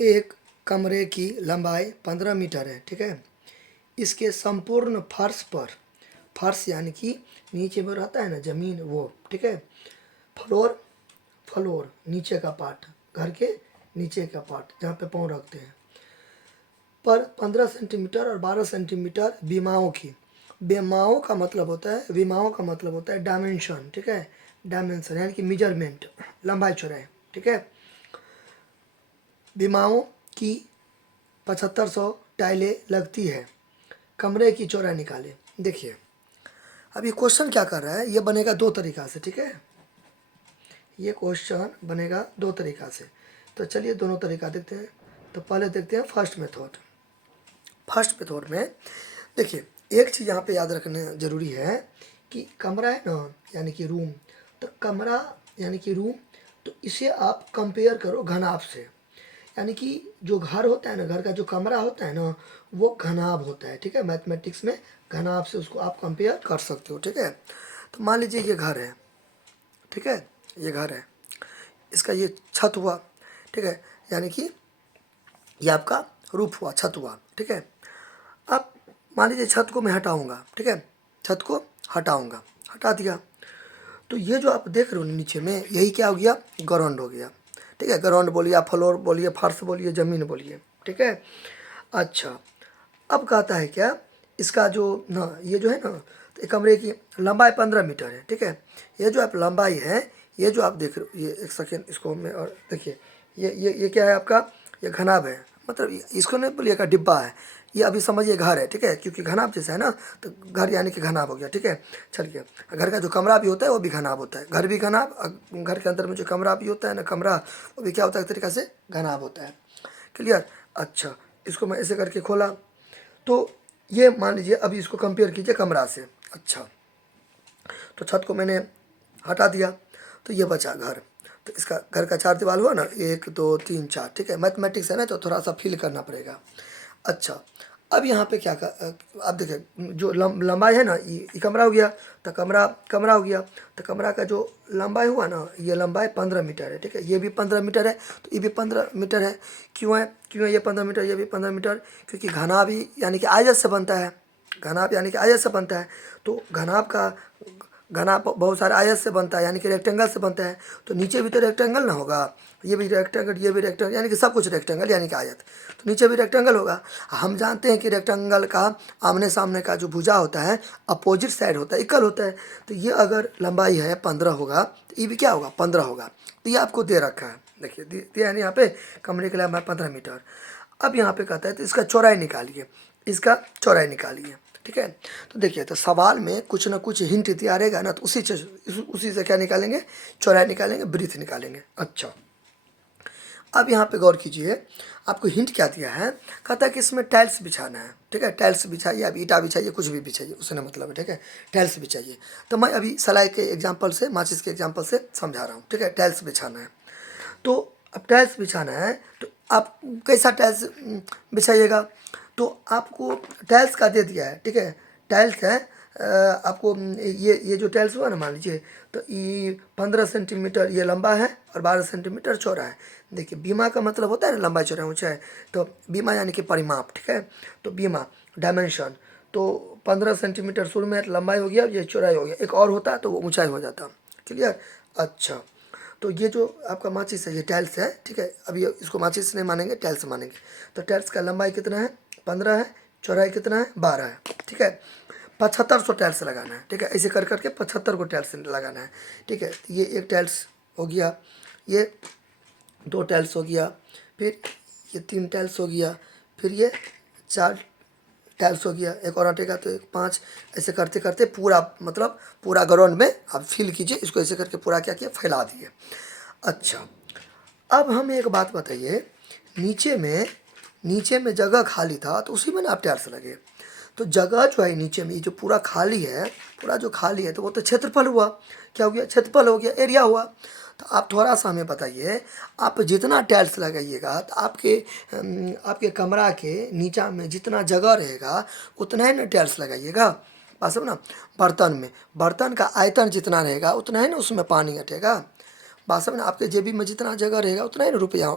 एक कमरे की लंबाई 15 मीटर है, ठीक है। इसके संपूर्ण फर्श पर, फर्श यानी कि नीचे में रहता है ना ज़मीन वो, ठीक है। फ्लोर, फ्लोर नीचे का पार्ट, घर के नीचे का पार्ट जहाँ पे पाँव रखते हैं, पर 15 सेंटीमीटर और 12 सेंटीमीटर विमाओं की, विमाओं का मतलब होता है, विमाओं का मतलब होता है डायमेंशन, ठीक है। डायमेंशन यानी कि मेजरमेंट, लंबाई चौड़ाई, ठीक है। विमाओं की 7500 टाइलें लगती है, कमरे की चौड़ाई निकाले। देखिए अब ये क्वेश्चन क्या कर रहा है, ये बनेगा दो तरीका से, ठीक है। ये क्वेश्चन बनेगा दो तरीका से, तो चलिए दोनों तरीका देखते हैं। तो पहले देखते हैं फर्स्ट मेथड। फर्स्ट मेथड में देखिए एक चीज़ यहाँ पे याद रखना ज़रूरी है कि कमरा है ना यानी कि रूम, तो कमरा यानी कि रूम, तो इसे आप कंपेयर करो घनाभ से। यानी कि जो घर होता है ना, घर का जो कमरा होता है ना, वो घनाभ होता है, ठीक है। मैथमेटिक्स में घनाभ से उसको आप कंपेयर कर सकते हो, ठीक है। तो मान लीजिए ये घर है, ठीक है, ये घर है, इसका ये छत हुआ, ठीक है, यानी कि ये आपका रूफ हुआ, छत हुआ, ठीक है। अब मान लीजिए छत को मैं हटाऊंगा, ठीक है, छत को हटाऊंगा, हटा दिया, तो ये जो आप देख रहे हो नीचे में, यही क्या हो गया, ग्राउंड हो गया, ठीक है। ग्राउंड बोलिए, आप फ्लोर बोलिए, फर्श बोलिए, ज़मीन बोलिए, ठीक है। अच्छा, अब कहता है क्या, इसका जो ना ये जो है ना, तो कमरे की लंबाई 15 मीटर है, ठीक है। ये जो आप लंबाई है, ये जो आप देख रहे हो, ये एक सेकेंड इसको मैं, और देखिए ये क्या है आपका, ये घनाभ है, मतलब इसको नहीं बोलिएगा डिब्बा है, ये अभी समझिए घर है, ठीक है, क्योंकि घनाभ जैसा है ना, तो घर यानी कि घनाभ हो गया, ठीक है। चलिए घर का जो कमरा भी होता है वो भी घनाभ होता है, घर भी घनाभ, घर के अंदर में जो कमरा भी होता है ना, कमरा, वो भी क्या होता है, एक तरीक़े से घनाभ होता है। क्लियर। अच्छा, इसको मैं ऐसे करके खोला, तो ये मान लीजिए अभी इसको कंपेयर कीजिए कमरा से। अच्छा, तो छत को मैंने हटा दिया, तो ये बचा घर, तो इसका घर का चार दीवार हुआ ना, 1 2 3 4, ठीक है। मैथमेटिक्स है ना, तो थोड़ा सा फील करना पड़ेगा। अच्छा, अब यहाँ पे क्या कर, आप देखिए जो लंबाई है ना, ये कमरा हो गया, तो कमरा कमरा हो गया, तो कमरा का जो लंबाई हुआ ना, ये लंबाई 15 मीटर है, ठीक है। ये भी 15 मीटर है, तो ये भी 15 मीटर है। क्यों है ये 15 मीटर, ये भी 15 मीटर, क्योंकि घनाभ भी यानी कि आयत से बनता है, घनाभ यानी कि आयत से बनता है, तो घनाभ का घनाभ बहुत सारे आयत से बनता है, यानी कि रेक्टेंगल से बनता है, तो नीचे भी तो रेक्टेंगल ना होगा, ये भी रेक्टेंगल, ये भी रेक्टेंगल, यानी कि सब कुछ रेक्टेंगल यानी कि आयत, तो नीचे भी रेक्टेंगल होगा। हम जानते हैं कि रेक्टेंगल का आमने सामने का जो भुजा होता है अपोजिट साइड होता है, इक्वल होता है, तो ये अगर लंबाई है 15 होगा, तो ये भी क्या होगा, 15 होगा। तो ये आपको दे रखा है, देखिए दिया है यहाँ पे, कमरे की लंबाई 15 मीटर। अब यहाँ पे कहता है तो इसका चौड़ाई निकालिए, इसका चौड़ाई निकालिए, ठीक है। तो देखिए, तो सवाल में कुछ ना कुछ हिंट दिया रहेगा ना, तो उसी से क्या निकालेंगे, चौड़ाई निकालेंगे, ब्रीथ निकालेंगे। अच्छा, अब यहाँ पे गौर कीजिए, आपको हिंट क्या दिया है, कहता है कि इसमें टाइल्स बिछाना है, ठीक है। टाइल्स बिछाइए, अब ईटा बिछाइए, कुछ भी बिछाइए, उसने मतलब है, ठीक है, टाइल्स बिछाइए। तो मैं अभी सलाई के एग्जाम्पल से, माचिस के एग्जाम्पल से समझा रहा हूँ, ठीक है। टाइल्स बिछाना है, तो अब टाइल्स बिछाना है, तो आप कैसा टाइल्स बिछाइएगा, तो आपको टाइल्स का दे दिया है, ठीक है। टाइल्स है, आपको ये जो टाइल्स हुआ ना, मान लीजिए, तो ये 15 सेंटीमीटर ये लंबा है और 12 सेंटीमीटर चौड़ा है। देखिए बीमा का मतलब होता है ना लंबाई चौड़ाई ऊंचाई, तो बीमा यानी कि परिमाप, ठीक है। तो बीमा डायमेंशन, तो 15 सेंटीमीटर शुरू में लंबाई हो गया, ये चौड़ाई हो गया, एक और होता तो वो ऊंचाई हो जाता। क्लियर। अच्छा, तो ये जो आपका माचिस है, ये टाइल्स है, ठीक है। अभी इसको माचिस नहीं मानेंगे, टाइल्स मानेंगे। तो टाइल्स का लंबाई कितना है, 15 है, चौड़ाई कितना है, 12 है, ठीक है। 7500 टाइल्स लगाना है, ठीक है। ऐसे कर करके 75 को टाइल्स लगाना है, ठीक है। ये एक टाइल्स हो गया, ये 2 टाइल्स हो गया, फिर ये 3 टाइल्स हो गया, फिर ये 4 टाइल्स हो गया, एक और हटेगा तो 5, ऐसे करते करते पूरा, मतलब पूरा ग्राउंड में आप फील कीजिए, इसको ऐसे करके पूरा क्या किया, फैला दिए। अच्छा, अब हमें एक बात बताइए, नीचे में जगह खाली था, तो उसी में ना आप टाइल्स लगे, तो जगह जो है नीचे में, ये जो पूरा खाली है, पूरा जो खाली है, तो वो तो क्षेत्रफल हुआ, क्या हो गया, क्षेत्रफल हो गया, एरिया हुआ। तो आप थोड़ा सा हमें बताइए, आप जितना टाइल्स लगाइएगा, तो आपके कमरा के नीचा में जितना जगह रहेगा उतना ही ना टाइल्स लगाइएगा, बात समझ ना। बर्तन में, बर्तन का आयतन जितना रहेगा उतना ही ना उसमें पानी हटेगा, बात समझ, आपके जेबी में जितना जगह रहेगा उतना ही रुपया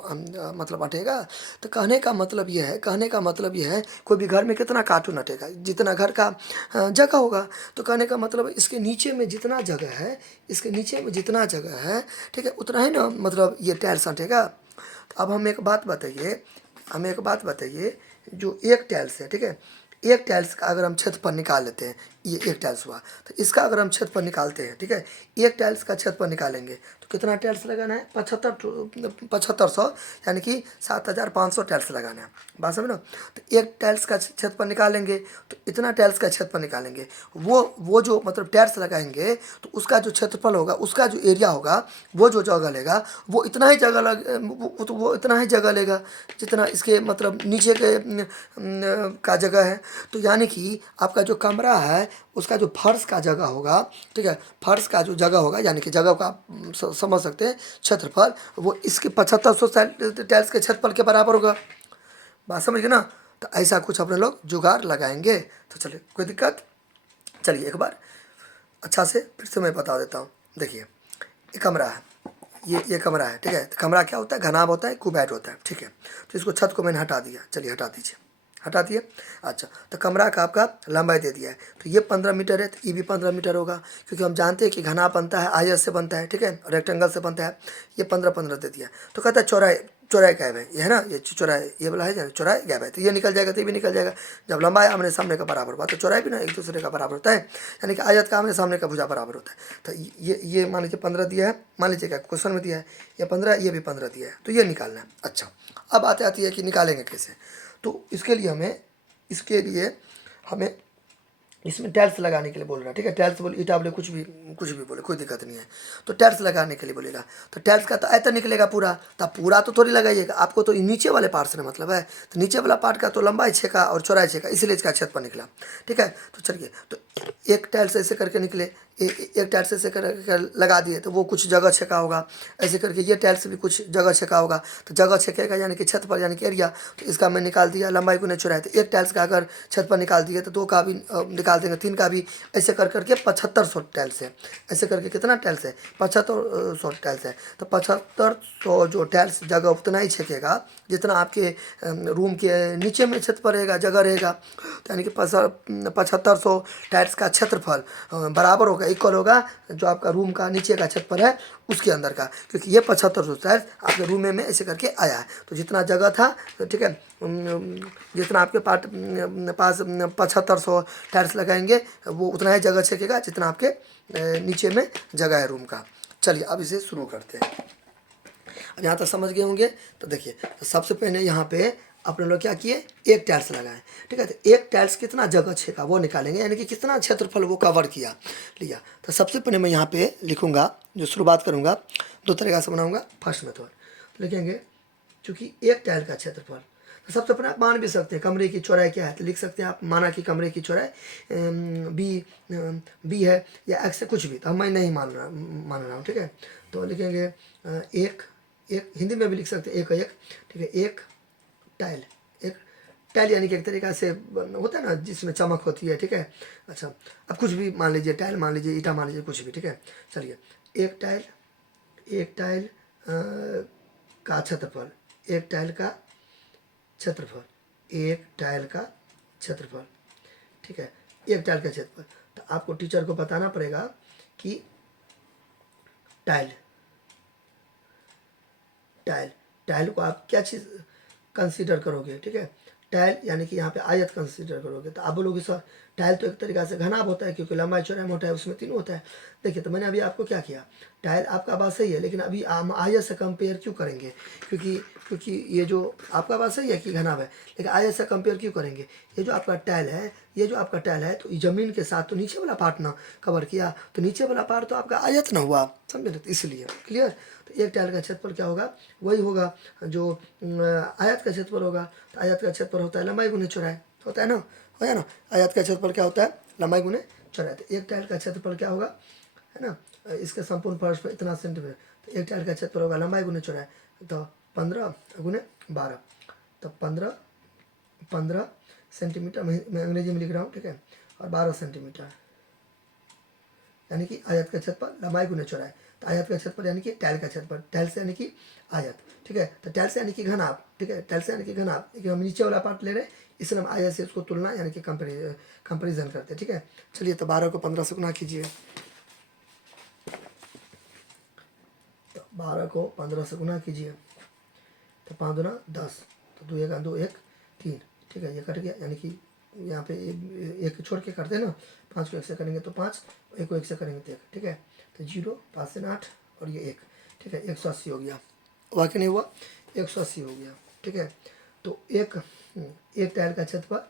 मतलब अटेगा। तो कहने का मतलब ये है, कहने का मतलब ये है, कोई भी घर में कितना कार्टून अटेगा, जितना घर का जगह होगा। तो कहने का मतलब इसके नीचे में जितना जगह है, इसके नीचे में जितना जगह है, ठीक है, उतना ही ना मतलब ये टाइल्स अटेगा। तो अब हम एक बात बताइए, हमें एक बात बताइए, जो एक टाइल्स है, ठीक है, एक टाइल्स का अगर हम क्षेत्रफल निकाल लेते हैं, ये एक टाइल्स हुआ, तो इसका अगर हम क्षेत्रफल निकालते हैं, ठीक है, एक टाइल्स का क्षेत्रफल निकालेंगे तो कितना टाइल्स लगाना है, 7500, यानी कि 7500 टाइल्स लगाना है। बात समझ लो। तो एक टाइल्स का क्षेत्रफल निकालेंगे तो इतना टाइल्स का क्षेत्रफल निकालेंगे, वो जो मतलब टाइल्स लगाएंगे तो उसका जो क्षेत्रफल होगा, उसका जो एरिया होगा, वो जो जगह लेगा, वो इतना ही जगह वो इतना ही जगह लेगा जितना इसके मतलब नीचे के का जगह है। तो यानी कि आपका जो कमरा है उसका जो फर्श का जगह होगा, ठीक है, फर्श का जो जगह होगा, यानी कि जगह का आप समझ सकते हैं क्षेत्रफल, वो इसके 7500 टाइल्स के क्षेत्रफल के बराबर होगा। बात समझ गए ना। तो ऐसा कुछ अपने लोग जुगाड़ लगाएंगे। तो चलिए, कोई दिक्कत, चलिए एक बार अच्छा से फिर से मैं बता देता हूँ। देखिए, ये कमरा है, ये कमरा है, ठीक है। तो कमरा क्या होता है, घनाभ होता है, क्यूबॉइड होता है, ठीक है। तो इसको छत को मैंने हटा दिया, चलिए हटा दीजिए, हटा दिए। अच्छा, तो कमरा का आपका लंबाई दे दिया है, तो ये 15 मीटर है, तो ये भी 15 मीटर होगा, क्योंकि हम जानते हैं कि घना बनता है आयत से बनता है, ठीक है, रेक्टेंगल से बनता है। ये 15 दे दिया। तो कहता है चौड़ाई, चौड़ाई गैप है, ये है ना, ये चौड़ाई, ये वाला है चौड़ाई गैप है, तो ये निकल जाएगा, तो ये भी निकल जाएगा। जब लंबाई आमने सामने का बराबर हुआ तो चौड़ाई भी ना एक दूसरे का बराबर होता है, यानी कि आयत का आमने सामने का भुजा बराबर होता है। तो ये मान लीजिए 15 दिया है, मान लीजिए क्या क्वेश्चन में दिया है, ये 15, ये भी 15 दिया है, तो ये निकालना है। अच्छा, अब आते आती है कि निकालेंगे कैसे। तो इसके लिए हमें इसमें टाइल्स लगाने के लिए बोल रहा है, ठीक है। टाइल्स बोले, ईटा बोले, कुछ भी बोले, कोई दिक्कत नहीं है। तो टाइल्स लगाने के लिए बोलेगा, तो टाइल्स का तो आयतन निकलेगा पूरा, तो पूरा तो थोड़ी लगाइएगा, आपको तो नीचे वाले पार्ट से मतलब है। तो नीचे वाला पार्ट का तो लंबाई 6 का और चौड़ाई 6 का, इसलिए इसका क्षेत्रफल निकला, ठीक है। तो चलिए, तो एक टाइल्स ऐसे करके निकले, एक टाइल्स ऐसे करके लगा दिए तो वो कुछ जगह छेका होगा, ऐसे करके ये टाइल्स भी कुछ जगह छेका होगा, तो जगह छेकेगा यानी कि क्षेत्रफल यानी कि एरिया। तो इसका मैं निकाल दिया, लंबाई को नहीं चौड़ाई, तो एक टाइल्स का अगर क्षेत्रफल निकाल दिए तो 2 का भी निकाल देंगे, 3 का भी, ऐसे कर करके 7500 टाइल्स है। ऐसे करके कितना टाइल्स है, 7500 टाइल्स है। तो 7500 जो टाइल्स जगह उतना ही छेकेगा जितना आपके रूम के नीचे में क्षेत्रफल रहेगा, जगह रहेगा। तो यानी कि 7500 टाइल्स का क्षेत्रफल बराबर होगा, इक्वल होगा जो आपका रूम का नीचे का छत पर है उसके अंदर का, क्योंकि ये 7500 टाइल्स आपके रूम में ऐसे करके आया है। तो जितना जगह था, तो ठीक है, जितना आपके पास 7500 टाइल्स लगाएंगे वो उतना ही जगह छेकेगा जितना आपके नीचे में जगह है रूम का। चलिए, अब इसे शुरू करते हैं। अब यहाँ तक समझ गए होंगे। तो देखिए, तो सबसे पहले यहाँ पे अपने लोग क्या किए, एक टाइल्स लगाए, ठीक है। तो एक टाइल्स कितना जगह छेका वो निकालेंगे, यानी कि कितना क्षेत्रफल वो कवर किया लिया। तो सबसे पहले मैं यहाँ पे लिखूँगा, जो शुरुआत करूँगा 2 तरीक़ा से बनाऊँगा। फर्स्ट मेथड लिखेंगे, चूँकि एक टाइल का क्षेत्रफल, तो सबसे पहले आप मान भी सकते हैं कमरे की चौड़ाई क्या है, तो लिख सकते हैं आप, माना कि कमरे की चौड़ाई बी है या एक्स है, कुछ भी, तो मैं नहीं मान रहा हूँ, ठीक है। तो लिखेंगे एक हिंदी में भी लिख सकते हैं, एक, ठीक है, एक टाइल यानी कि एक तरीक़ा से होता है ना जिसमें चमक होती है, ठीक है। अच्छा, अब कुछ भी मान लीजिए, टाइल मान लीजिए, ईटा मान लीजिए, कुछ भी, ठीक है। चलिए, एक टाइल का क्षेत्रफल, एक टाइल का क्षेत्रफल, ठीक है, एक टाइल का क्षेत्रफल। तो आपको टीचर को बताना पड़ेगा कि टाइल को आप क्या चीज़ कंसीडर करोगे, ठीक है। टाइल यानी कि यहाँ पे आयत कंसीडर करोगे, तो आप बोलोगे सर टाइल तो एक तरीक़ा से घनाभ होता है, क्योंकि लंबाई चौड़ाई मोटा है, उसमें 3 होता है। देखिए, तो मैंने अभी आपको क्या किया, टाइल आपका बात सही है, लेकिन अभी हम आयत से कंपेयर क्यों करेंगे, क्योंकि ये जो आपका बात सही है कि घनाभ है, लेकिन आयत से कंपेयर क्यों करेंगे। ये जो आपका टाइल है, तो ज़मीन के साथ तो नीचे वाला पार्ट ना कवर किया, तो नीचे वाला पार्ट तो आपका आयत ना हुआ, समझे ना, तो इसलिए क्लियर। तो एक टाइल का क्षेत्रफल क्या होगा, वही होगा जो आयत का क्षेत्रफल होगा। तो आयत का क्षेत्रफल होता है लंबाई गुने चौड़ाई, होता है ना, आयत का क्षेत्रफल क्या होता है, लंबाई गुने चौड़ाई। तो एक टाइल का क्षेत्रफल क्या होगा, है ना, इसके संपूर्ण फर्श पर इतना सेंटीमीटर, तो एक टाइल का क्षेत्रफल होगा लंबाई गुने चौड़ाई, तो 15 गुने 12, तो 15 सेंटीमीटर, मैं अंग्रेजी में लिख रहा हूँ, ठीक है, और 12 सेंटीमीटर, यानी कि आयत का क्षेत्रफल लंबाई गुने चौड़ाई, तो आयत का क्षेत्रफल यानी कि टाइल का क्षेत्रफल, टाइल से यानी कि आयत, ठीक है। तो टाइल से यानी कि घनाभ, ठीक है, टाइल से यानी कि घनाभ, लेकिन हम नीचे वाला पार्ट ले रहे हैं, इसलिए हम आयत से उसको तुलना यानी कि कंपेरिजन करते हैं, ठीक है। चलिए, तो 12 को 15 से गुना कीजिए, तो 12 को 15 से गुना कीजिए, तो 5 दूना 10, तो 2 1 2 1 3, ठीक है, ये कट गया, यानी कि यहाँ पे एक छोड़ के करते हैं ना, 5 को 1 से करेंगे तो 5, 1 को 1 से करेंगे तो 1, ठीक है। तो 0, 5 से 8 और ये 1, ठीक है, 180 हो गया, हुआ कि नहीं हुआ, 180 हो गया, ठीक है। तो एक टाइल का क्षेत्रफल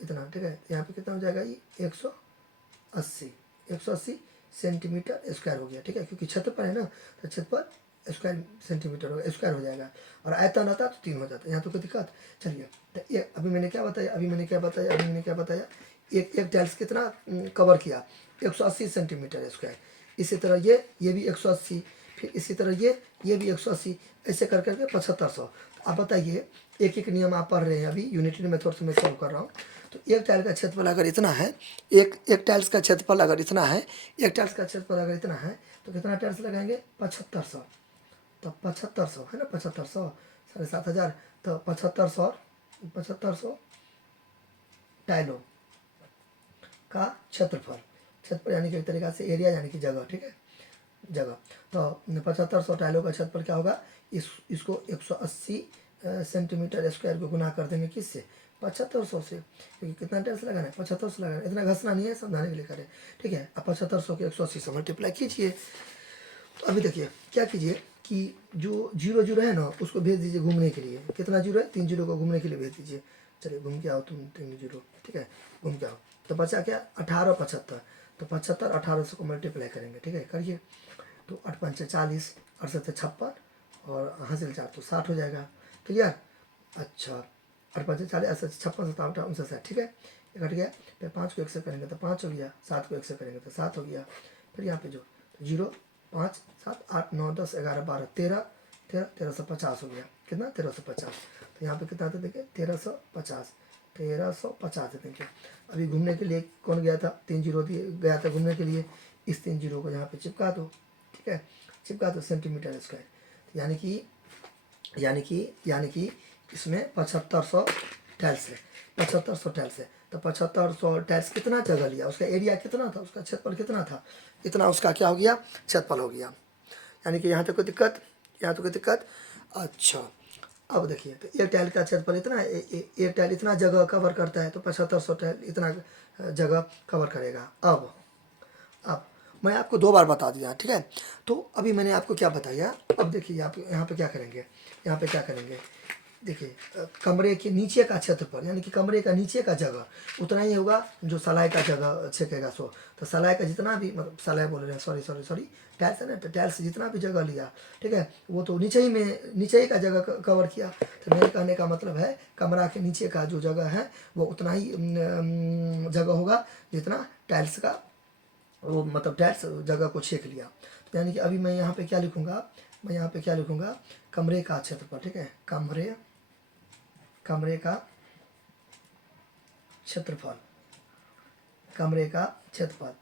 इतना, ठीक है, यहाँ पे कितना हो जाएगा, ये 180 सेंटीमीटर स्क्वायर हो गया, ठीक है, क्योंकि क्षेत्रफल है ना, तो क्षेत्रफल स्क्वायर सेंटीमीटर होगा, स्क्वायर हो जाएगा, और आयतन आता तो 3 हो जाता है, यहाँ तो कोई दिक्कत। चलिए, तो ये अभी मैंने क्या बताया, एक टाइल्स कितना कवर किया, 180 सेंटीमीटर स्क्वायर। इसी तरह ये भी 180, फिर इसी तरह ये भी 180, ऐसे कर करके 7500। आप बताइए, एक एक नियम आप पढ़ रहे हैं, अभी यूनिटरी मेथड से मैं सॉल्व कर रहा हूँ। तो एक टाइल का क्षेत्रफल अगर इतना है, एक टाइल्स का क्षेत्रफल अगर इतना है, एक टाइल्स का क्षेत्रफल अगर इतना है, तो कितना टाइल्स लगाएंगे, 7500, तो 7500 है ना, 7500, 7500, तो 7500 टाइलों का क्षेत्रफल यानी कि एक तरीका से एरिया यानी कि जगह, ठीक है, जगह। तो 7500 टाइलों का क्षेत्रफल क्या होगा, इसको 180 सेंटीमीटर स्क्वायर को गुना कर देंगे किससे, 7500 से, क्योंकि कितना टाइल्स लगाना है, 7500 लगाना है, इतना घसना नहीं है, समझाने के लिए करें, ठीक है। अब 7500 के 180 से मल्टीप्लाई कीजिए। तो अभी देखिए क्या कीजिए कि जो 0 है ना, उसको भेज दीजिए घूमने के लिए, कितना 0 है, 3 0 को घूमने के लिए भेज दीजिए। चलिए, घूम के आओ तुम 3 0, ठीक है, घूम के आओ, तो बचा क्या, 18 75, तो 75 1800 को मल्टीप्लाई करेंगे, ठीक है, करिए। तो 8 5 40, 68 56, और हासिल 4 तो 60 हो जाएगा, क्लियर। अच्छा, 8 5 40, 68 56 57 59, ठीक है, ये कट गया। फिर 5 को 1 से करेंगे तो 5 हो गया, 7 को 1 से करेंगे तो 7 हो गया, फिर यहाँ पे जो 0 5 7 8 9 10 11 12 13 1350 हो गया, कितना, 1350। तो यहाँ पे कितना था देखिए, 1350 दे देंगे। अभी घूमने के लिए कौन गया था, 3 0 दिए गया था घूमने के लिए, इस 3 0 को यहाँ पे चिपका दो, ठीक है, चिपका दो सेंटीमीटर स्क्वायर, यानी कि इसमें 7500 टाइल्स है, 7500 टाइल्स है, तो 7500 टाइल्स कितना जगह लिया, उसका एरिया कितना था, उसका क्षेत्रफल कितना था, इतना उसका क्या हो गया, क्षेत्रफल हो गया। यानी कि यहाँ तक कोई दिक्कत, अच्छा। अब देखिए, तो एक टाइल का क्षेत्रफल इतना है, एक टाइल इतना जगह कवर करता है, तो 7500 टाइल इतना जगह कवर करेगा। अब मैं आपको 2 बार बता दिया, ठीक है। तो अभी मैंने आपको क्या बताया, अब देखिए आप यहाँ पे क्या करेंगे, देखिए, कमरे के नीचे का क्षेत्रफल यानी कि कमरे का नीचे का जगह उतना ही होगा जो सलाई का जगह छेकेगा, सो तो सलाई का जितना भी, मतलब सलाई बोल रहे हैं, सॉरी, टाइल्स है ना, तो टाइल्स जितना भी जगह लिया, ठीक है, वो तो नीचे ही का जगह कवर किया। तो मेरे कहने का मतलब है, कमरा के नीचे का जो जगह है वो उतना ही जगह होगा जितना टाइल्स का, वो मतलब टाइल्स जगह को छेक लिया। तो यानी कि अभी मैं यहाँ पे क्या लिखूँगा, कमरे का क्षेत्रफल, ठीक है, कमरे का क्षेत्रफल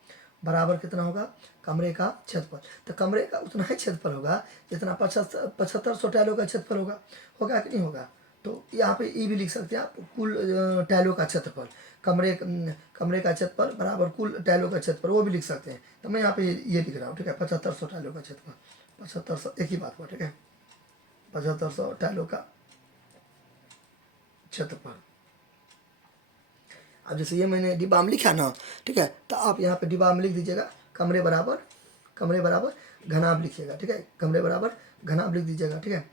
बराबर कितना होगा, कमरे का क्षेत्रफल, तो कमरे का उतना ही क्षेत्रफल होगा जितना 7500 टाइलों का क्षेत्रफल होगा कि नहीं होगा। तो यहाँ पे ये भी लिख सकते हैं आप, कुल टाइलों का क्षेत्रफल, कमरे का क्षेत्रफल बराबर कुल टाइलों का क्षेत्रफल, वो भी लिख सकते हैं। तो मैं यहाँ पे ये लिख रहा हूँ, ठीक है, 7500 टाइलों का क्षेत्रफल, 7500 एक ही बात हुआ, ठीक है, 7500 टाइलों का क्षेत्रफल। अब जैसे ये मैंने डिब्बा में लिखा ना, ठीक है, तो आप यहाँ पे डिब्बा में लिख दीजिएगा कमरे बराबर घनाभ लिखिएगा, ठीक है, कमरे बराबर घनाभ लिख दीजिएगा, ठीक है।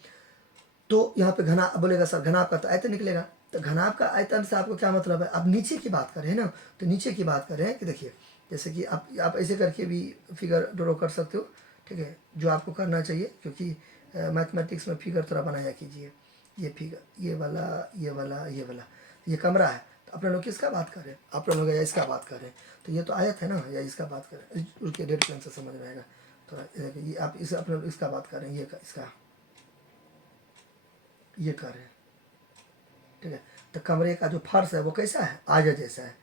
तो यहाँ पे घना बोलेगा सर, घनाभ का तो आयतन निकलेगा, तो घनाभ का आयतन से आपको क्या मतलब है, आप नीचे की बात करें ना, तो नीचे की बात करें कि देखिए, जैसे कि आप ऐसे करके भी फिगर ड्रॉ कर सकते हो, ठीक है, जो आपको करना चाहिए, क्योंकि मैथमेटिक्स में फिगर थोड़ा बनाया कीजिए। ये फिगर, ये कमरा है, तो अपने लोग किसका बात कर रहे हैं, अपने लोग या इसका बात कर रहे हैं, तो ये तो आयत है ना, या इसका बात कर रहे हैं, उसके डेट प्लान से समझ में आएगा। तो ये आप इसे अपने लोग इसका बात कर रहे हैं, ये कर रहे हैं, ठीक है। तो कमरे का जो फर्श है वो कैसा है, आयत जैसा है,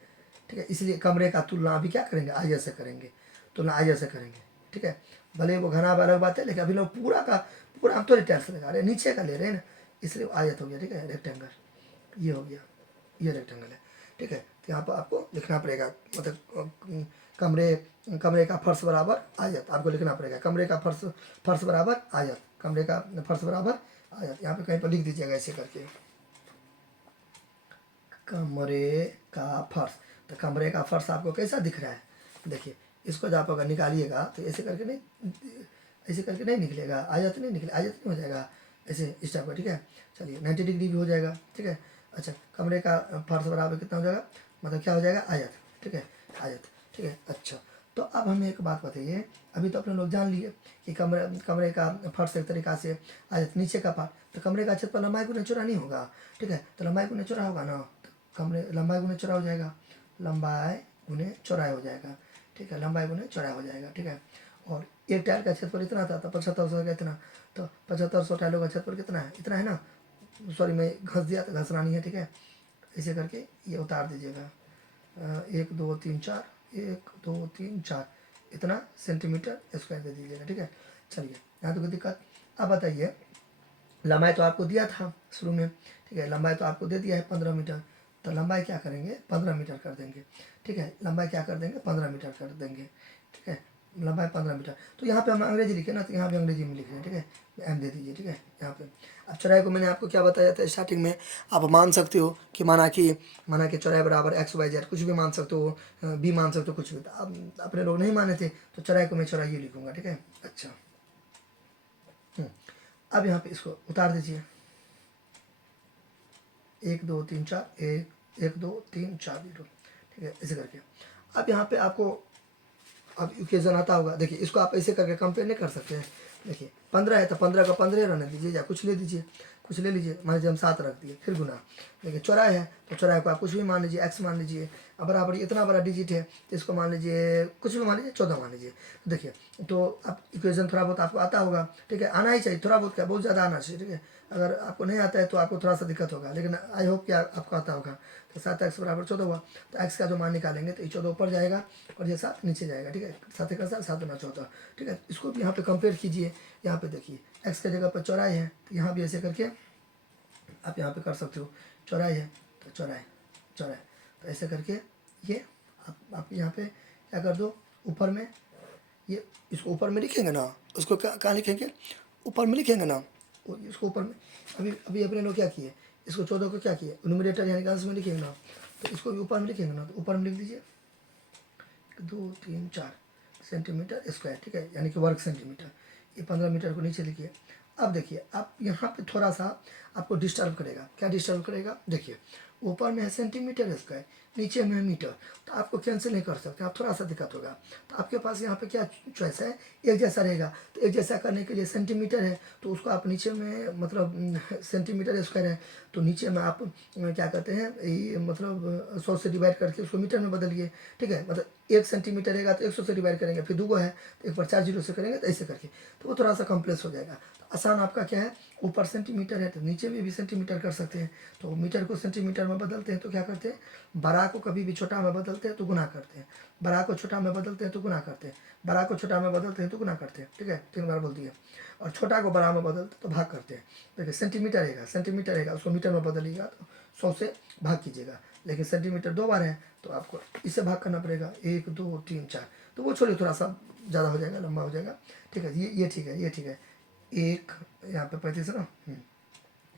ठीक है, इसलिए कमरे का तुलना अभी क्या करेंगे, आयत से करेंगे। तुलना आयत से करेंगे, ठीक है। भले वो घना अलग बात है, लेकिन अभी लोग पूरा का पूरा हम तो टाइल्स लगा रहे हैं, नीचे का ले रहे हैं ना, इसलिए आयत हो गया, ठीक है, रेक्टेंगल ये हो गया, ये रेक्टेंगल है, ठीक है। तो यहाँ पर आपको लिखना पड़ेगा, मतलब कमरे कमरे का फर्श बराबर आयत आपको लिखना पड़ेगा, कमरे का फर्श बराबर आयत, कमरे का फर्श बराबर आयत, यहाँ पे कहीं पर लिख दीजिएगा ऐसे करके, कमरे का फर्श। तो कमरे का फर्श आपको कैसा दिख रहा है, देखिए इसको जब आप अगर निकालिएगा तो ऐसे करके नहीं निकलेगा, आयत नहीं निकले, आयत नहीं हो जाएगा ऐसे इस टाइप का, ठीक है। चलिए 90 डिग्री भी हो जाएगा, ठीक है। अच्छा, कमरे का फर्श बराबर कितना हो जाएगा, मतलब क्या हो जाएगा, आयत, ठीक है, आयत, ठीक है। अच्छा, तो अब हमें एक बात बताइए, अभी तो अपने लोग जान लिए कि कमरे का फर्श एक तरीका से आयत, नीचे का पार्ट, तो कमरे का छत पर लंबाई गुना चौड़ा नहीं होगा, ठीक है। तो लंबाई गुना चौड़ा होगा ना, तो कमरे लंबाई गुना चौड़ा हो जाएगा, लंबाई गुने चौड़ाई हो जाएगा, ठीक है, लंबाई गुने चौड़ाई हो जाएगा, ठीक है। और एक टाइल का छत पर इतना था, तो 7500 का इतना, तो 7500 टाइलों का छत पर कितना है, इतना है ना, सॉरी मैं घस दिया, तो घसना नहीं है, ठीक है। ऐसे करके ये उतार दीजिएगा, 1 2 3 4, 1 2 3 4 इतना सेंटीमीटर स्क्वायर दे दीजिएगा, ठीक है। चलिए, यहाँ तो कोई दिक्कत। अब बताइए, लंबाई तो आपको दिया था शुरू में, ठीक है, लंबाई तो आपको दे दिया है 15 मीटर, तो लंबाई क्या करेंगे, 15 मीटर कर देंगे, ठीक है। लंबाई क्या कर देंगे, 15 मीटर कर देंगे, ठीक है, लंबाई 15 मीटर। तो यहाँ पे हम अंग्रेजी लिखे ना, तो यहाँ पे अंग्रेजी में लिख रहे हैं, ठीक है, एम दे दीजिए, ठीक है, यहाँ पे। अब चौड़ाई को मैंने आपको क्या बताया था स्टार्टिंग में, आप मान सकते हो कि माना कि चौड़ाई बराबर XYZ कुछ भी मान सकते हो, बी मान सकते हो, कुछ भी। तो अब अपने लोग नहीं माने थे, तो चौड़ाई को मैं चौड़ाई ये लिखूँगा, ठीक है। अच्छा, अब यहाँ पे इसको उतार दीजिए, 1 2 3 4, 1 2 3 4 0, ठीक है, ऐसे करके। अब यहाँ पे आपको अब इक्वेशन आता होगा, देखिए इसको आप ऐसे करके कंपेयर नहीं कर सकते हैं, देखिए 15 है तो 15 का 15 रहने दीजिए, या कुछ ले दीजिए, कुछ ले लीजिए, मान लीजिए हम 7 रख दिए, फिर गुना। देखिए चौराहे है, तो चौराहे को आप कुछ भी मान लीजिए, x मान लीजिए, अब बराबर इतना बड़ा डिजिट है, तो इसको मान लीजिए कुछ भी मान लीजिए, 14 मान लीजिए। देखिए, तो अब इक्वेशन थोड़ा बहुत आपको आता होगा, ठीक है, आना ही चाहिए, थोड़ा बहुत क्या, बहुत ज़्यादा आना चाहिए, ठीक है। अगर आपको नहीं आता है तो आपको थोड़ा सा दिक्कत होगा, लेकिन आई होप कि आपको आता होगा। तो 7x बराबर 14 हुआ, तो x का जो मान निकालेंगे तो ये 14 ऊपर जाएगा और ये 7 नीचे जाएगा, ठीक है, 7 का 7, 7 गुना 14, ठीक है। इसको भी यहाँ पे कंपेयर कीजिए, यहाँ पे देखिए x के जगह पर चौराई है, तो यहाँ भी ऐसे करके आप यहाँ पे कर सकते हो, चौराई है तो चौराई, तो ऐसे करके ये आप यहाँ पे क्या कर दो, ऊपर में ये इसको ऊपर में लिखेंगे ना, उसको कहाँ लिखेंगे, ऊपर में लिखेंगे ना, इसको ऊपर में। अभी अपने लोग क्या किए, इसको 14 को क्या किए, न्यूमरेटर यानी कि अंश में लिखेंगे ना, तो इसको भी ऊपर में लिखेंगे ना, तो ऊपर में लिख दीजिए 2 3 4 सेंटीमीटर स्क्वायर, ठीक है, यानी कि वर्ग सेंटीमीटर। ये 15 मीटर को नीचे लिखिए। अब देखिए, आप यहाँ पे थोड़ा सा आपको डिस्टर्ब करेगा, क्या डिस्टर्ब करेगा, देखिए ऊपर में है सेंटीमीटर स्क्वायर, नीचे में है मीटर, तो आपको कैंसिल नहीं कर सकते आप, थोड़ा सा दिक्कत होगा। तो आपके पास यहाँ पे क्या चॉइस है, एक जैसा रहेगा, तो एक जैसा करने के लिए सेंटीमीटर है, तो उसको आप नीचे में मतलब सेंटीमीटर स्क्वायर है, तो नीचे में आप क्या कहते हैं, ये मतलब 100 से डिवाइड करके उसको मीटर में बदलिए, ठीक है। मतलब 1 सेंटीमीटर रहेगा तो 100 से डिवाइड करेंगे, फिर 2 है तो 1 पर 4 जीरो से करेंगे, तो ऐसे करके, तो वो थोड़ा सा कॉम्प्लेक्स हो जाएगा। तो आसान आपका क्या है, ऊपर सेंटीमीटर है तो नीचे में भी सेंटीमीटर कर सकते हैं, तो मीटर को सेंटीमीटर में बदलते हैं तो क्या करते हैं, बड़ा को कभी भी छोटा में बदलते हैं तो गुना करते हैं, बड़ा को छोटा में बदलते हैं तो गुना करते हैं, बड़ा को छोटा में बदलते हैं तो गुना करते हैं, ठीक है, 3 बार बोल दिया। और छोटा को बड़ा में बदलते तो भाग करते हैं। देखिए सेंटीमीटर रहेगा उसको मीटर में बदलिएगा तो 100 से भाग कीजिएगा, लेकिन सेंटीमीटर 2 बार है तो आपको इससे भाग करना पड़ेगा, 1 2 3 4, तो वो छोड़िए थोड़ा सा ज़्यादा हो जाएगा, लंबा हो जाएगा, ठीक है। ये ठीक है, ये ठीक है। एक यहाँ पे 35 है ना,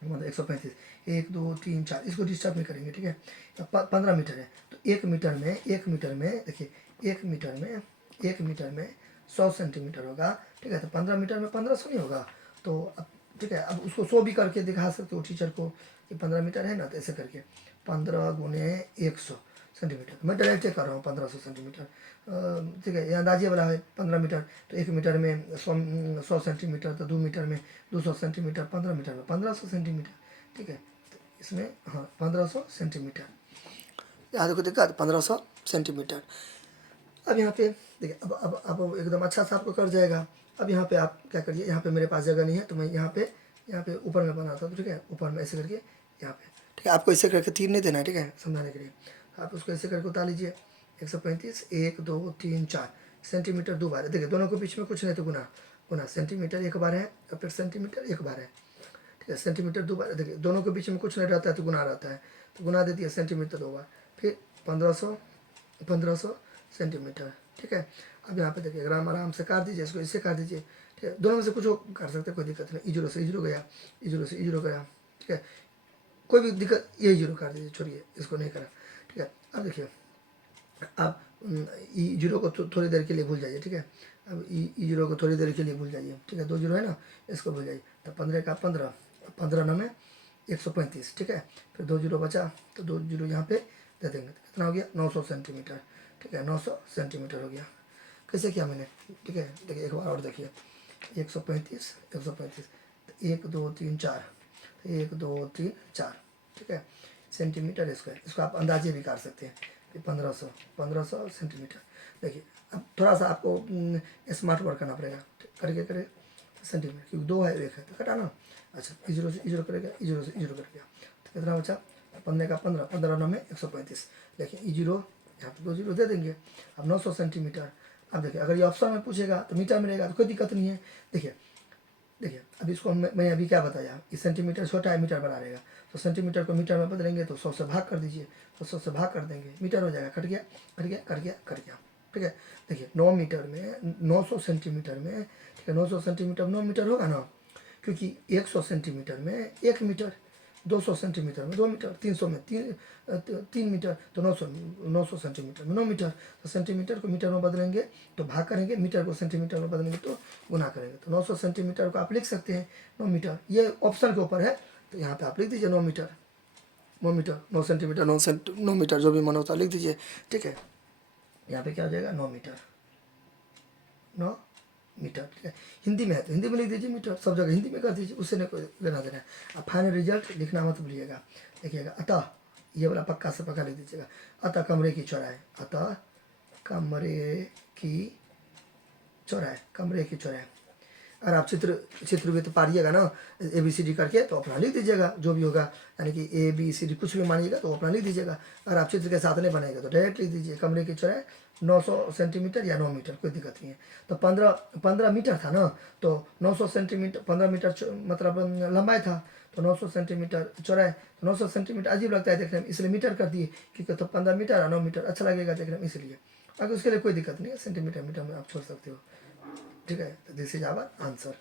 मतलब 135, 1 2 3 4, इसको डिस्टर्ब नहीं करेंगे, ठीक है। 15 मीटर है, तो एक मीटर में देखिए, एक मीटर में 100 सेंटीमीटर होगा, ठीक है। तो 15 मीटर में 1500 नहीं होगा, तो अब ठीक है, अब उसको 100 भी करके दिखा सकते हो टीचर को कि 15 मीटर है ना, तो ऐसे करके 15 गुने 100 सेंटीमीटर, मैं डायरेक्ट कर रहा हूँ 1500 सेंटीमीटर, ठीक है। ये अंदाजे वाला है 15 मीटर, तो 1 मीटर में 100 सेंटीमीटर, तो 2 मीटर में 200 सेंटीमीटर, 15 मीटर में 1500 सेंटीमीटर, ठीक है। तो इसमें हाँ 1500 सेंटीमीटर, यहाँ देखो दिक्कत 1500 सेंटीमीटर। अब यहाँ पे देखिए, अब एकदम अच्छा सा आपको कर जाएगा। अब यहाँ पे आप क्या करिए, यहाँ पे मेरे पास जगह नहीं है तो मैं यहाँ पे ऊपर में बनाता हूँ, ठीक है, ऊपर में ऐसे करके यहाँ पे, ठीक है। आपको ऐसे करके तीर नहीं देना है, ठीक है, समझाने के लिए। आप उसको ऐसे करके उतार लीजिए, 135, 1 2 3 4, सेंटीमीटर 2 बार है। देखिए दोनों के बीच में कुछ नहीं तो गुना, गुना सेंटीमीटर 1 बार है और फिर सेंटीमीटर 1 बार है, ठीक है। सेंटीमीटर 2 बार है, देखिए दोनों के बीच में कुछ नहीं रहता है तो गुना रहता है, तो गुना दे दिया सेंटीमीटर 2 बार, फिर 1500 सेंटीमीटर, ठीक है। अब यहाँ पे देखिए ग्राम आराम से काट दीजिए, इसको इससे काट दीजिए, ठीक है। दोनों में से कुछ कर सकते हैं, कोई दिक्कत नहीं। ईजरो से ईजरो गया, ईजरो से ईजरो गया, ठीक है। कोई भी दिक्कत, ये जीरो काट दीजिए, छोड़िए इसको नहीं करा, ठीक है। अब देखिए आप ई जीरो को थोड़ी देर के लिए भूल जाइए, ठीक है। अब ई जीरो को थोड़ी देर के लिए भूल जाइए, ठीक है। 2 जीरो है ना, इसको भूल जाइए। तो 15 का 15, 15 9 में 135, ठीक है। फिर 2 जीरो बचा तो 2 जीरो यहाँ पे दे देंगे, तो कितना हो गया 900 सेंटीमीटर, ठीक है। 900 सेंटीमीटर हो गया। कैसे किया मैंने, ठीक है। देखिए एक बार और देखिए, 135 135, 1 2 3 4, 1 2 3 4, ठीक है, सेंटीमीटर स्क्वायर। इसको आप अंदाजे भी काट सकते हैं, 1500 सेंटीमीटर। देखिए अब थोड़ा सा आपको स्मार्ट वर्क करना पड़ेगा, करके करे सेंटीमीटर, क्योंकि 2 है 1 है तो घटाना। अच्छा ईजरो से ईजरो करेगा, ईजरो से ईजरो करेगा, तो कितना बचा 15 का 15, 15 9 में 135, देखिए ईजरो यहाँ पे 2 जीरो दे देंगे। अब 900 सेंटीमीटर। अब देखिए अगर ये ऑप्शन में पूछेगा तो मीटर में रहेगा तो कोई दिक्कत नहीं है। देखिए देखिए अब इसको मैं अभी क्या बताया, कि सेंटीमीटर छोटा है मीटर बड़ा रहेगा, तो सेंटीमीटर को मीटर में बदलेंगे तो 100 से भाग कर दीजिए, तो 100 से भाग कर देंगे, मीटर हो जाएगा, कट गया कट गया कट गया कट गया, ठीक है। देखिए 9 मीटर में 900 सेंटीमीटर में, ठीक है, 900 सेंटीमीटर 9 मीटर होगा ना, क्योंकि 100 सेंटीमीटर में 1 मीटर, 200 सेंटीमीटर में 2 मीटर, 300 में 3 मीटर, तो 900 सेंटीमीटर में 9 मीटर। तो सेंटीमीटर को मीटर में बदलेंगे तो भाग करेंगे, मीटर को सेंटीमीटर में बदलेंगे तो गुना करेंगे, तो 900 सेंटीमीटर को आप लिख सकते हैं 9 मीटर। ये ऑप्शन के ऊपर है, तो यहाँ पे आप लिख दीजिए 9 मीटर, 9 मीटर, 9 सेंटीमीटर, 9 मीटर, जो भी मन होता है लिख दीजिए, ठीक है। यहाँ पे क्या हो जाएगा 9 मीटर, 9 मीटर, ठीक है। हिंदी में है तो हिंदी में लिख दीजिए मीटर, सब जगह हिंदी में कर दीजिए, उससे नहीं कोई लेना देना है। अब फाइनल रिजल्ट लिखना मत भूलिएगा, देखिएगा अतः ये वाला पक्का से पक्का लिख दीजिएगा, अतः कमरे की चौड़ाई, अतः कमरे की चौड़ाई, कमरे की चौड़ाई। अगर आप चित्र भी तो पारिएगा ना ABCD करके, तो अपना लिख दीजिएगा जो भी होगा, यानी कि ABCD कुछ भी मानिएगा तो अपना लिख दीजिएगा। अगर आप चित्र के साथ नहीं बनाएगा तो डायरेक्ट लिख दीजिए कमरे की चौड़ाई 900 सेंटीमीटर या 9 मीटर, कोई दिक्कत नहीं है। तो 15 मीटर था ना, तो 900 सेंटीमीटर 15 मीटर मतलब लंबाई था, तो 900 सेंटीमीटर चौड़ाई, तो 900 सेंटीमीटर अजीब लगता है देखने में, इसलिए मीटर कर दिए, क्योंकि तो 15 मीटर और 9 मीटर अच्छा लगेगा देखने में, इसलिए। अगर उसके लिए कोई दिक्कत नहीं है, सेंटीमीटर मीटर में आप छोड़ सकते हो, ठीक है। तो दिस इज आवर आंसर।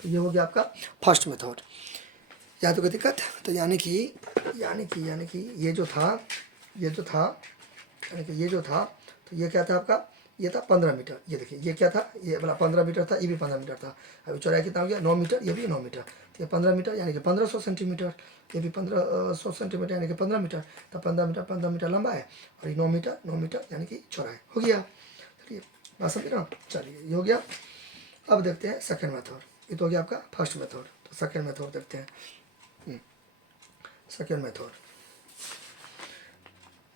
तो ये हो गया आपका फर्स्ट मेथड। या तो कोई दिक्कत, तो यानी कि ये जो था यानी कि ये जो था, तो ये क्या था आपका, ये था 15 मीटर। ये देखिए ये क्या था, ये वाला 15 मीटर था, ये भी 15 मीटर था। अभी चौड़ाई कितना हो गया 9 मीटर, ये भी 9 मीटर, तो ये 15 मीटर यानी कि 1500 सेंटीमीटर, ये भी 1500 सेंटीमीटर यानी कि 15 मीटर। तो 15 मीटर लंबा है, और ये 9 मीटर यानी कि चौड़ाई हो गया। चलिए बात समझे ना, चलिए ये हो गया। अब देखते हैं सेकेंड मेथड, ये तो हो गया आपका फर्स्ट मेथड, तो सेकेंड मेथड देखते हैं। सेकेंड मेथड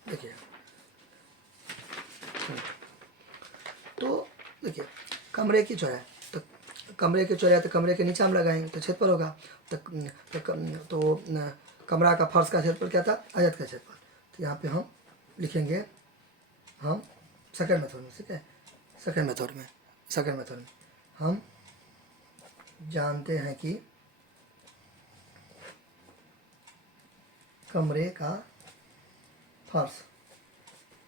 देखिए, तो देखिए कमरे की चौड़ाई, तो कमरे की चौड़ाई तो कमरे के नीचे हम लगाएंगे तो क्षेत्रफल होगा, तो कमरा का फर्श का क्षेत्रफल क्या था, आयत का क्षेत्रफल। तो यहाँ पे हम लिखेंगे, हम सेकेंड मेथड में, ठीक है, सेकेंड मेथड में हम जानते हैं कि कमरे का फर्श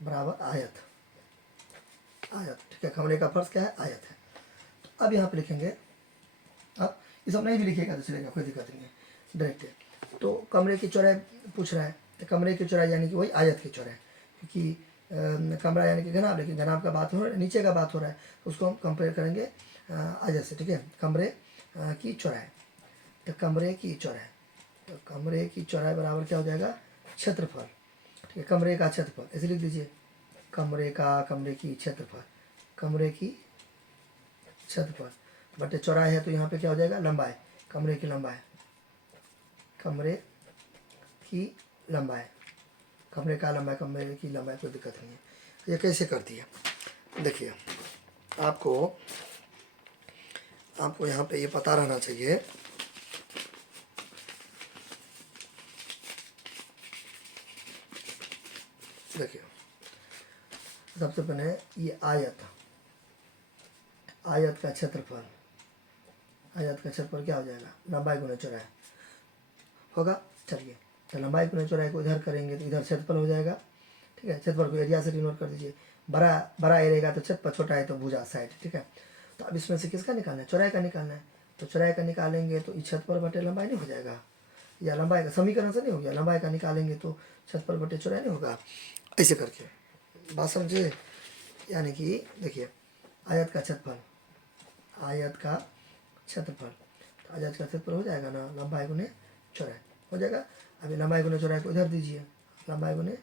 बराबर आयत, ठीक है। कमरे का फर्श क्या है, आयत है। तो अब यहाँ पे लिखेंगे, अब ये सब नहीं भी लिखेगा तो चलेगा, कोई दिक्कत नहीं है, डायरेक्ट है। तो कमरे की चौड़ाई पूछ रहा है, तो कमरे की चौड़ाई यानी कि वही आयत की चौड़ाई, क्योंकि कमरा यानी कि घनाभ, लेकिन घनाभ का बात हो रहा है, नीचे का बात हो रहा है, तो उसको हम कंपेयर करेंगे आयत से, ठीक है। कमरे की चौड़ाई, तो कमरे की चौड़ाई, तो कमरे की चौड़ाई बराबर क्या हो जाएगा, क्षेत्रफल, ठीक है। कमरे का क्षेत्रफल ऐसे लिख दीजिए, कमरे की क्षेत्रफल, कमरे की क्षेत्रफल बटे चौड़ाई है, तो यहाँ पे क्या हो जाएगा, लंबाई, कमरे की लंबाई, कमरे की लंबाई, कमरे का लंबाई, कमरे की लंबाई, कोई दिक्कत नहीं है। ये कैसे करती है, देखिए आपको यहाँ पे ये पता रहना चाहिए, देखिए सबसे पहले ये आयत, आयत का क्षेत्रफल, आयत का क्षेत्रफल क्या हो जाएगा, लंबाई गुना चौड़ाई होगा। चलिए तो लंबाई गुना चौड़ाई को इधर करेंगे तो इधर क्षेत्रफल हो जाएगा, ठीक है। क्षेत्रफल को एरिया से डिनोट कर दीजिए, बड़ा एरिया तो क्षेत्रफल, छोटा है तो भुजा साइड, ठीक है। तो अब इसमें से किसका निकालना है, चौड़ाई का निकालना है। तो चौड़ाई का निकालेंगे तो क्षेत्रफल बटे लंबाई नहीं हो जाएगा, या लंबाई का समीकरण से नहीं हो गया, लंबाई का निकालेंगे तो क्षेत्रफल बटे चौड़ाई नहीं होगा, ऐसे करके, बात समझे। यानी कि देखिए आयत का क्षेत्रफल, आयत का क्षेत्रफल, तो आयत का क्षेत्रफल हो जाएगा ना, लंबाई गुने चौड़ाई हो जाएगा। अभी लंबाई गुने चौड़ाई को इधर दीजिए, लंबाई गुने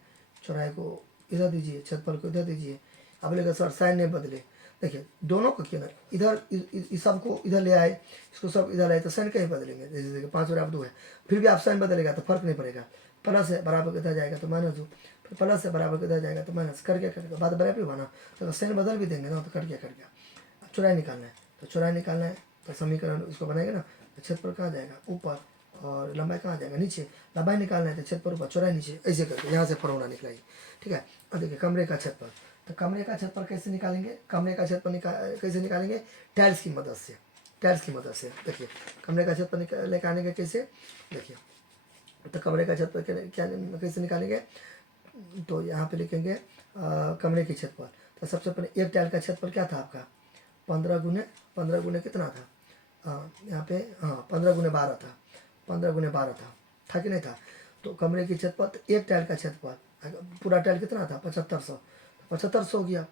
चौड़ाई को इधर दीजिए, क्षेत्रफल को इधर दीजिए। अब लेकर सर साइन नहीं बदले, देखिए दोनों को क्यों ना इधर इस सब को इधर ले आए, इसको सब इधर लाए तो साइन कहीं बदलेंगे। जैसे देखिए 5 बराबर 2 है, फिर भी आप साइन बदलेगा तो फर्क नहीं पड़ेगा। प्लस है बराबर किधर जाएगा तो -2, फिर प्लस है बराबर किधर जाएगा तो माइनस, कर गया बात बराबर हुआ ना। तो साइन बदल भी देंगे ना तो कट गया। अब चौड़ाई निकालना है, तो चौड़ाई निकालना है तो समीकरण इसको बनाएंगे ना, तो क्षेत्रफल कहाँ जाएगा ऊपर और लंबाई कहाँ जाएगा नीचे। लंबाई निकालना है तो क्षेत्रफल ऊपर चौड़ाई नीचे, ऐसे करके यहाँ से फॉर्मूला निकलाइए, ठीक है। अब देखिए कमरे का क्षेत्रफल, तो कमरे का क्षेत्रफल कैसे निकालेंगे, कमरे का क्षेत्रफल कैसे निकालेंगे, टाइल्स की मदद से, टाइल्स की मदद से। देखिए कमरे का क्षेत्रफल निकालेंगे कैसे, देखिए तो कमरे का क्षेत्रफल क्या कैसे निकालेंगे, तो यहाँ पे लिखेंगे कमरे के क्षेत्रफल। तो सबसे पहले एक टाइल का क्षेत्रफल क्या था आपका, 15 गुने कितना था, यहाँ पे हाँ 15 गुने 12 था, 15 गुने 12 था कि नहीं था। तो कमरे की क्षेत्रफल, तो एक टाइल का क्षेत्रफल, पूरा टाइल कितना था 7500, 7500 हो गया,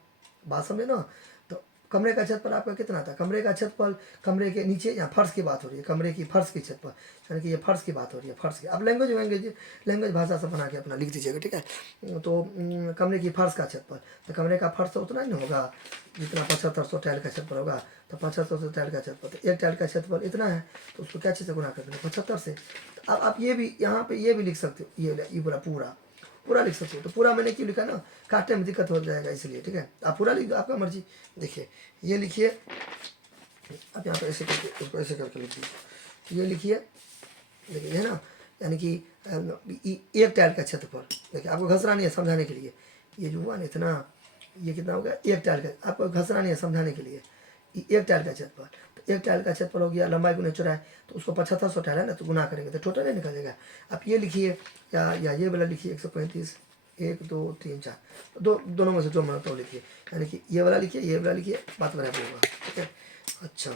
बात समझे ना। तो कमरे का क्षेत्रफल आपका कितना था, कमरे का क्षेत्रफल, कमरे के नीचे यहाँ फर्श की बात हो रही है, कमरे की फर्श की क्षेत्रफल, यानी कि ये फर्श की बात हो रही है, फर्श की। अब लैंग्वेज भाषा से बना के अपना लिख दीजिएगा, ठीक है। तो कमरे की फर्श का क्षेत्रफल, तो कमरे का फर्श तो उतना नहीं होगा जितना 7500 टाइल का क्षेत्रफल होगा। तो 7500 टाइल का क्षेत्रफल, तो एक टाइल का क्षेत्रफल इतना है, तो उसको क्या चीज़ से गुना कर देंगे 75 से। तो अब आप ये भी यहाँ पे ये भी लिख सकते हो, ये पूरा पूरा लिख सकते हो। तो पूरा मैंने क्यों लिखा ना, काटने में दिक्कत हो जाएगा इसलिए, ठीक है। आप पूरा लिख दो, आपका मर्जी। देखिए ये लिखिए, आप यहाँ पे ऐसे करके उसको ऐसे करके लिख दीजिए, ये लिखिए, देखिए है ना, यानी कि एक टाइल का क्षेत्रफल। देखिए आपको घसरा नहीं है समझाने के लिए, ये जो हुआ ना इतना, ये कितना होगा एक टाइल का, आपको घसरा नहीं है समझाने के लिए, एक टाइल का क्षेत्रफल। तो एक टाइल का क्षेत्रफल हो गया लंबाई गुने चौड़ाई, तो उसको 7500 टाइल है ना, तो गुना करेंगे तो टोटल नहीं निकलेगा। आप ये लिखिए या ये वाला लिखिए 135, 1 2 3 4, तो दोनों में से जो मन तो लिखिए, यानी कि ये वाला लिखिए, ये वाला लिखिए, बात बराबर होगा, ठीक है। अच्छा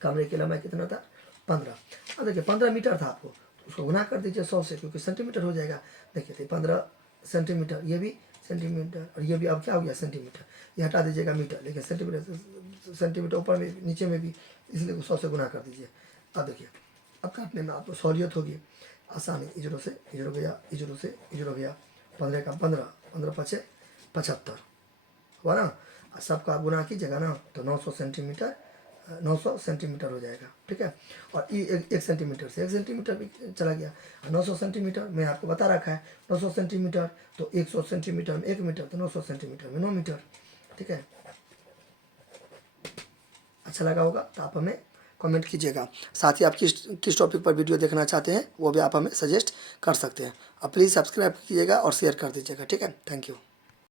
कमरे की लंबाई कितना था 15, अब देखिए 15 मीटर था आपको, तो उसको गुना कर दीजिए 100 से, क्योंकि सेंटीमीटर हो जाएगा। देखिए तो 15 सेंटीमीटर, ये भी सेंटीमीटर, और ये भी अब क्या हो गया सेंटीमीटर, ये हटा दीजिएगा मीटर, लेकिन सेंटीमीटर ऊपर में नीचे में भी, इसलिए 100 से गुना कर दीजिए। अब देखिए अब काटने में आपको सहूलियत होगी, आसानी, इजरो से इजरो गया, इजरो से इजरो गया, 15 का 15, 15 पचे 75 हुआ ना। सबका आप गुना कीजिएगा ना तो 900 सेंटीमीटर, 900 सेंटीमीटर हो जाएगा, ठीक है। और ये 1 सेंटीमीटर से 1 सेंटीमीटर भी चला गया, 900 सेंटीमीटर मैं आपको बता रखा है, 900 सेंटीमीटर तो 100 सेंटीमीटर में 1 मीटर, तो 900 सेंटीमीटर में 9 मीटर, ठीक है। अच्छा लगा होगा तो आप हमें कमेंट कीजिएगा। साथ ही आप किस टॉपिक पर वीडियो देखना चाहते हैं वो भी आप हमें सजेस्ट कर सकते हैं। आप प्लीज़ सब्सक्राइब कीजिएगा और शेयर कर दीजिएगा, ठीक है। Thank you.